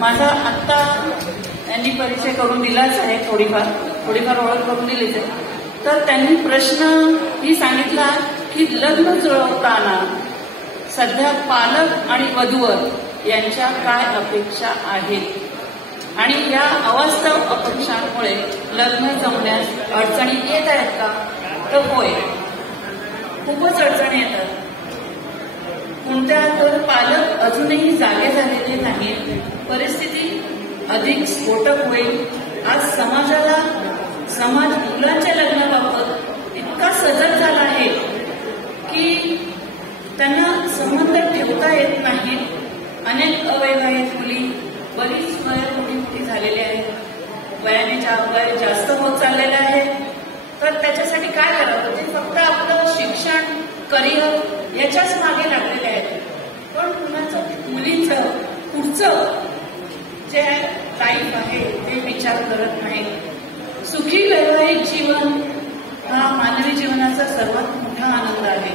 माझा आत्ता त्यांनी परिचय करून दिलाच आहे, थोडीफार ओळख करून दिलीच आहे. तर त्यांनी प्रश्न ही सांगितला की लग्न जुळवताना सध्या पालक आणि वधूवर यांच्या काय अपेक्षा आहेत आणि या अवास्तव अपेक्षांमुळे लग्न जमण्यास अडचणी येत आहेत का? तर होय, खूपच अडचणी येतात. कोणत्या तर पालक अजूनही जागे झालेले नाहीत. परिस्थिती अधिक स्फोटक होईल. आज समाज मुलांच्या लग्नाबाबत इतका सजग झाला आहे की त्यांना संबंध ठेवता येत नाही. अनेक अवैवाहित मुली बरीच मोठी झालेली आहेत. वय जास्त होत चाललेलं आहे. तर त्याच्यासाठी काय करावं? ते फक्त आपलं शिक्षण, करिअर याच्याच मागे लागलेले आहेत. पण मुलींचं पुढचं जे लाईफ आहे ते विचार करत नाही. सुखी वैवाहिक जीवन हा मानवी जीवनाचा सर्वात मोठा आनंद आहे.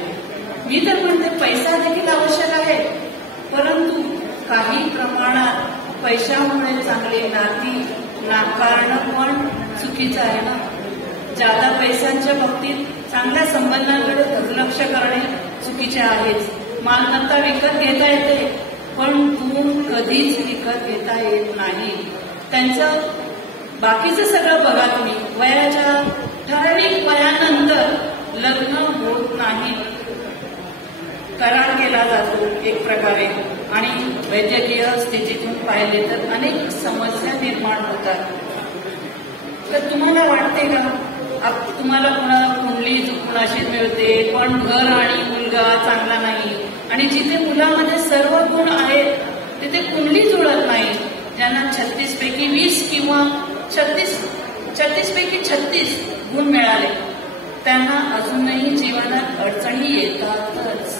मी तर म्हणते पैसा देखील आवश्यक आहे, परंतु काही प्रमाणात पैशामुळे चांगली नाती नाकारणं पण चुकीचं आहे ना. जादा पैशांच्या बाबतीत चांगल्या संबंधांकडे दुर्लक्ष करणे चुकीचे आहेच. मालमत्ता विकत घेता येते, पण गुण कधीच विकत घेता येत नाही. त्यांचं बाकीचं सगळं बघा तुम्ही. वयाच्या ठराविक वयानंतर लग्न होत नाही, करार केला जातो एक प्रकारे. आणि वैद्यकीय स्थितीतून पाहिले तर अनेक समस्या निर्माण होतात. तर तुम्हाला वाटते का तुम्हाला कुंडली कुणाशी मिळते पण घर आणि मुलगा चांगला नाही, आणि जिथे मुलामध्ये सर्व गुण आहेत तिथे कुंडली जुळत नाही. ज्यांना 36 पैकी 20 किंवा 36 पैकी 36 गुण मिळाले त्यांना अजूनही जीवनात अडचणी येतातच.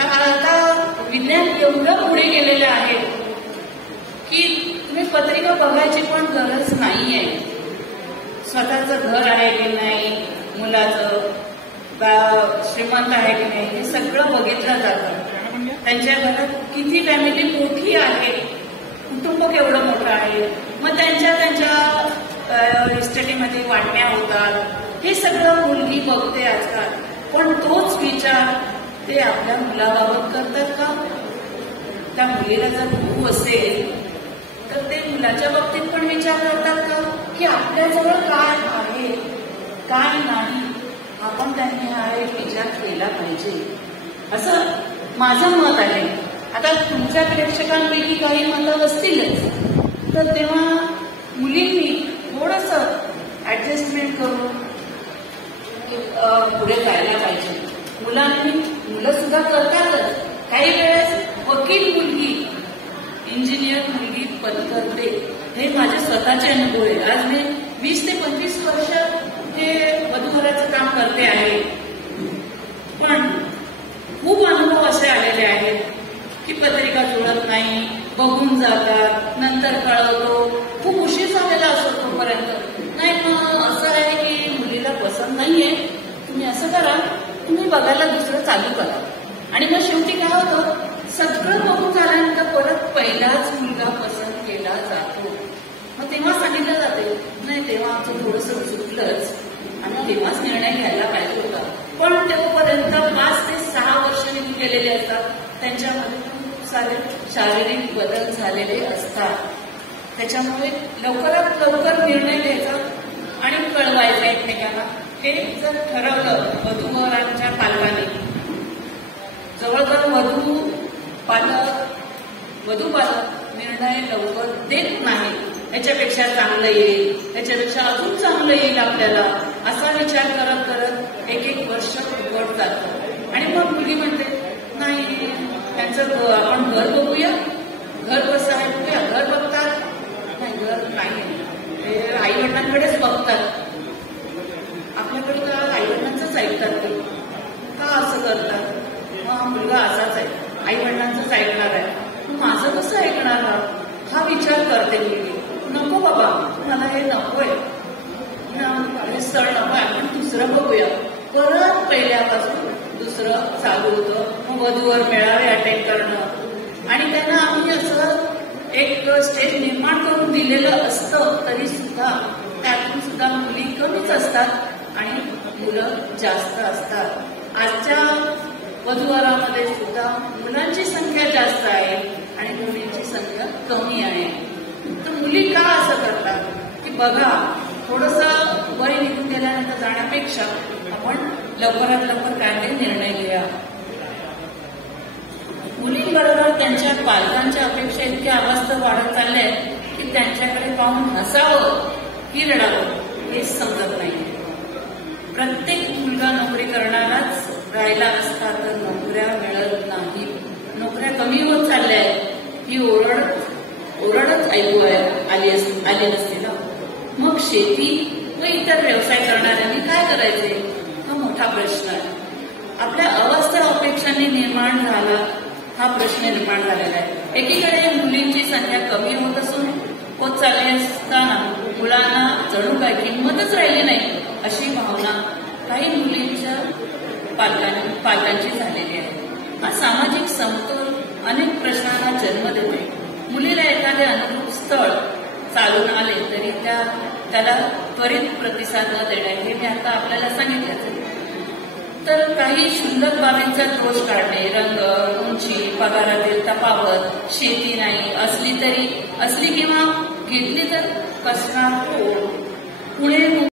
आता विज्ञान एवढं पुढे गेलेलं आहे की तुम्ही पत्रिका बघायची पण गरज नाहीये. स्वतःचं घर आहे की नाही, मुलाचं श्रीमंत आहे की नाही, हे सगळं बघितलं जातं. त्यांच्या घरात किती फॅमिली मोठी आहे, कुटुंब केवढं मोठं आहे, मग त्यांच्या इस्टेटीमध्ये वाटण्या होतात. हे सगळं मुलगी बघते आजकाल. पण तोच विचार ते आपल्या मुलाबाबत करतात का? त्या मुलीला जर भाऊ असेल तर ते मुलाच्या बाबतीत पण विचार करतात का की आपल्याजवळ काय आहे काय नाही, आपण त्यांनी हा एक विचार केला पाहिजे, असं माझं मत आहे. आता तुमच्या प्रेक्षकांपैकी काही मतं असतीलच, तर तेव्हा मुलींनी थोडंसं ऍडजस्टमेंट करून पुढे जायला पाहिजे. मुलं सुद्धा करतातच. काही वेळेस वकील मुलगी, इंजिनियर मुलगी पत्करते. हे माझे स्वतःचे अनुभव आहे. आज मी 20 ते 25 वर्ष हे वधूवराचं काम करते आहे. पण खूप अनुभव असे आलेले आहेत की पत्रिका जुळत नाही, बघून जातात, नंतर कळवतो, खूप उशीर झालेला असतो तोपर्यंत. नाही, मग असं आहे की मुलीला पसंत नाहीये, तुम्ही असं करा, तुम्ही बघायला दुसरं चालू करा. आणि मग शेवटी काय होतं, सगळं बघून झाल्यानंतर परत पहिलाच मुलगा पसंत केला जातो. मग तेव्हा सांगितलं जाते नाही, तेव्हा आमचं थोडंसं चुकलंच आणि तेव्हाच निर्णय घ्यायला पाहिजे होता. पण तेव्हापर्यंत 5 ते 6 वर्ष निघून गेलेले असतात. त्यांच्यामध्ये खूप सारे शारीरिक बदल झालेले असतात. त्याच्यामुळे लवकरात लवकर निर्णय घ्यायचा आणि कळवायचा एकमेकांना. हे जर ठरवलं वधूवरांच्या पालकांनी, जवळजवळ वधू पालक निर्णय लवकर देत नाही. याच्यापेक्षा चांगलं येईल, याच्यापेक्षा अजून चांगलं येईल आपल्याला, असा विचार करत करत 1-1 वर्ष उघड जातं. आणि मग मुली म्हणते नाही, त्यांचं आपण घर बघूया, घर कसं आहे बघूया. घर बघतात, नाही घर नाही, आई वडिलांकडेच बघतात. आपल्याकडे तर आई वडिलांचंच ऐकतात. ते का असं करतात? मग मुलगा असाच आहे, आई वडिलांचंच ऐकणार आहे, माझं कसं ऐकणार हा विचार करते मुलगी. नको बाबा, मला हे नकोय, हे स्थळ नकोय, आपण दुसरं बघूया. परत पहिल्यापासून दुसरं चालू होतं. मग वधूवर मेळावे अटेंड करणं आणि त्यांना आम्ही असं एक स्टेज निर्माण करून दिलेलं असतं तरी सुद्धा त्यातून सुद्धा मुली कमीच असतात आणि मुलं जास्त असतात. आजच्या वधूवरामध्ये सुद्धा मुलांची संख्या जास्त आहे आणि मुलींची संख्या कमी आहे. तर मुली का असं करतात की बघा, थोडंसं वय निघून गेल्यानंतर जाण्यापेक्षा आपण लवकरात लवकर काय निर्णय घेऊया. मुलींबरोबर त्यांच्या पालकांच्या अपेक्षा इतक्या अवस्था वाढत चालल्या आहेत की त्यांच्याकडे पाहून हसावं की रडावं हेच समजत नाही. प्रत्येक मुलगा नोकरी करणाराच राहिला असता तर नोकऱ्या मिळत नाही. नोकऱ्या कमी होत चालल्या आहेत ही ओरडच ऐकू आली नसते ना. मग शेती व इतर व्यवसाय करणाऱ्यांनी काय करायचे हा मोठा प्रश्न आहे. आपल्या अवस्था अपेक्षांनी निर्माण झाला हा प्रश्न निर्माण झालेला आहे. एकीकडे मुलींची संख्या कमी होत चालली असताना मुलांना जणू काय किंमतच राहिली नाही अशी भावना काही मुलींच्या पालकांची झालेली आहे. हा सामाजिक समतोल अनेक प्रश्नांना जन्म देते. मुलीला एखादे अनुरूप स्थळ चालून आले तरी त्याला त्वरित प्रतिसाद न देणे हे मी आता आपल्याला सांगितलं. तर काही क्षुल्लक बाबींचा दोष काढणे, रंग, उंची, पगारातील तफावत, शेती नाही असली किंवा घेतली तर कसणार पुणे